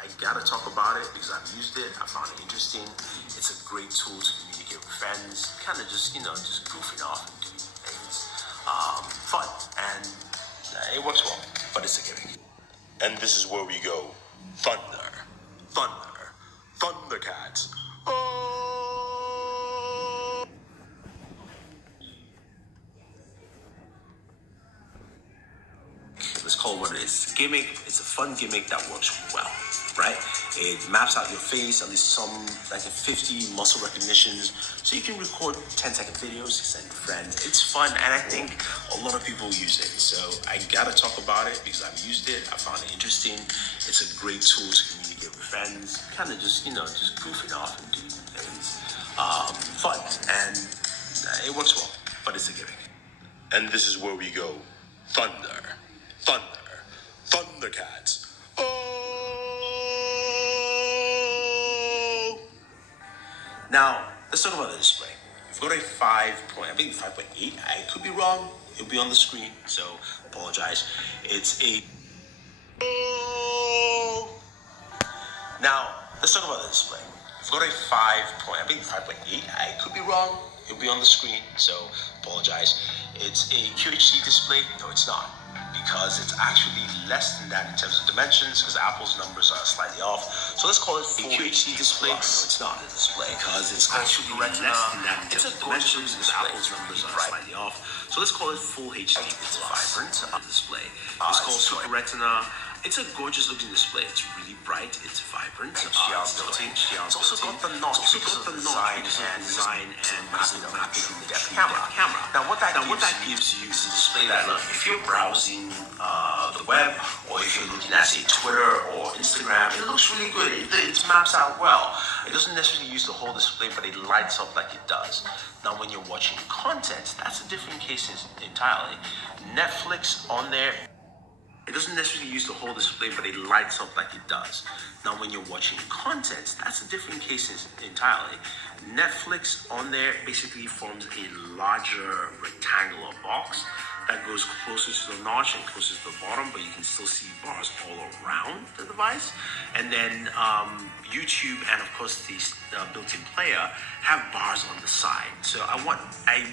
I gotta talk about it because I've used it. I found it interesting. It's a great tool to communicate with friends, kind of just goofing off and doing things. Fun, and it works well, but it's a gimmick. And this is where we go. Thunder, thunder, Thundercats. Oh! Let's call it what it is. It's a gimmick. It's a fun gimmick that works well, right? It maps out your face, at least some, like 50 muscle recognitions, so you can record 10-second videos, send your friends. It's fun, and I think a lot of people use it. So I gotta talk about it because I've used it. I found it interesting. It's a great tool to communicate with friends, kind of just goofing off and doing things. Fun, and it works well, but it's a gimmick. And this is where we go. Thunder, thunder, Thundercats. Oh! Now, let's talk about the display. We've got a 5.8. I could be wrong. It'll be on the screen, so apologize. It's a. Oh! Now, let's talk about the display. We've got a 5.8. I could be wrong. It'll be on the screen, so apologize. It's a QHD display. No, it's not, because it's actually less than that in terms of dimensions, because Apple's numbers are slightly off. So let's call it a QHD display. No, it's not a display, because it's actually less than that in terms of dimensions, because Apple's numbers are slightly off. So let's call it full HD. It's a vibrant display. It's called Super Retina. It's a gorgeous looking display. It's really bright. It's vibrant. It's also got the notch because of the design and mapping the depth camera. Now what that gives you is a display that, look, if you're browsing the web, or if you're looking at, say, Twitter or Instagram, it looks really good. It maps out well. It doesn't necessarily use the whole display, but it lights up like it does. Now when you're watching content, that's a different case entirely. Netflix on there, it doesn't necessarily use the whole display, but it lights up like it does. Now, when you're watching content, that's a different case entirely. Netflix on there basically forms a larger rectangular box that goes closer to the notch and closer to the bottom, but you can still see bars all around the device. And then YouTube and, of course, the built-in player have bars on the side. So I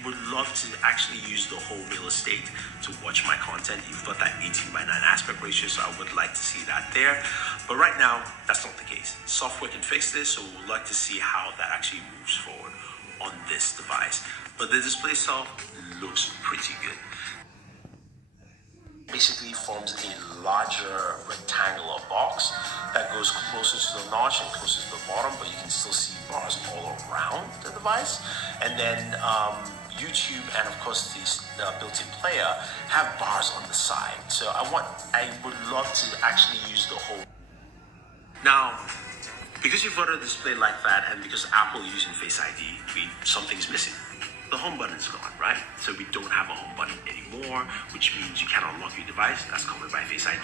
would love to actually use the whole real estate to watch my content. You've got that 18:9 aspect ratio, so I would like to see that there. But right now, that's not the case. Software can fix this, so we would like to see how that actually moves forward on this device. But the display itself looks pretty good. Basically forms a larger rectangular box that goes closer to the notch and closer to the bottom, but you can still see bars all around the device. And then YouTube and, of course, the built-in player have bars on the side. So I would love to actually use the whole. Now, because you've got a display like that, and because Apple using Face ID, something's missing. The home button is gone, right? So we don't have a home button anymore, which means you can't unlock your device. That's covered by Face ID